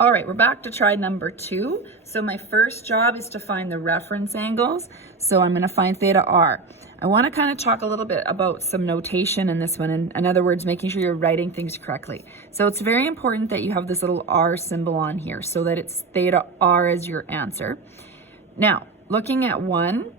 All right, we're back to try number 2. So my first job is to find the reference angles. So I'm going to find theta r. I want to kind of talk a little bit about some notation in this one. In other words, making sure you're writing things correctly. So it's very important that you have this little r symbol on here so that it's theta r as your answer. Now, looking at 1,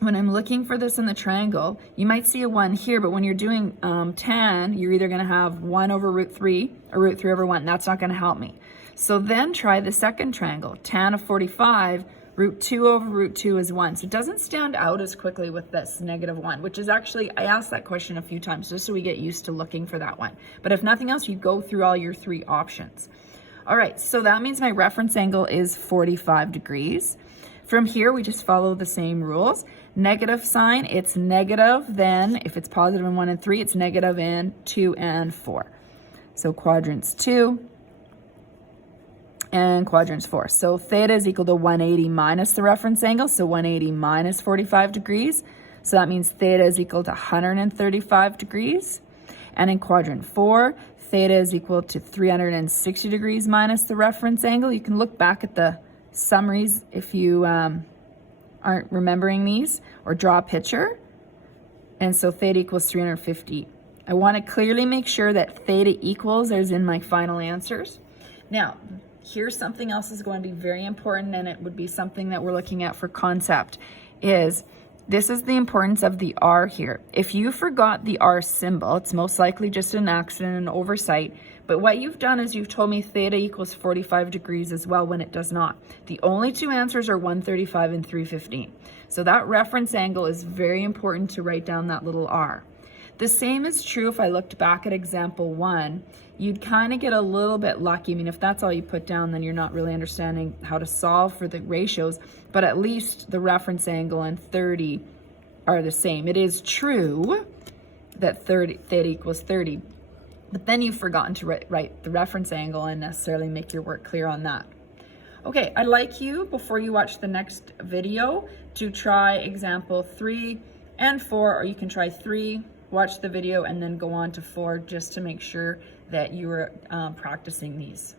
when I'm looking for this in the triangle, you might see a 1 here, but when you're doing tan, you're either going to have 1 over root 3 or root 3 over 1. That's not going to help me. So then try the second triangle. Tan of 45, root 2 over root 2 is 1. So it doesn't stand out as quickly with this -1, which is actually, I asked that question a few times just so we get used to looking for that one. But if nothing else, you go through all your 3 options. All right, so that means my reference angle is 45 degrees. From here, we just follow the same rules. Negative sign, it's negative, then if it's positive in 1 and 3, it's negative in 2 and 4. So quadrants 2 and quadrants 4. So theta is equal to 180 minus the reference angle, so 180 minus 45 degrees. So that means theta is equal to 135 degrees. And in quadrant 4, theta is equal to 360 degrees minus the reference angle. You can look back at the summaries if you aren't remembering these, or draw a picture. And so theta equals 350. I want to clearly make sure that theta equals as in my final answers. Now, here's something else that's going to be very important, and it would be something that we're looking at for concept, is this is the importance of the R here. If you forgot the R symbol, it's most likely just an accident, an oversight. But what you've done is you've told me theta equals 45 degrees as well when it does not. The only 2 answers are 135 and 315. So that reference angle is very important to write down that little R. The same is true if I looked back at example 1. You'd kind of get a little bit lucky. I mean, if that's all you put down, then you're not really understanding how to solve for the ratios, but at least the reference angle and 30 are the same. It is true that theta equals 30, but then you've forgotten to write the reference angle and necessarily make your work clear on that. Okay, I'd like you, before you watch the next video, to try example 3 and 4, or you can try 3, watch the video, and then go on to 4 just to make sure that you are practicing these.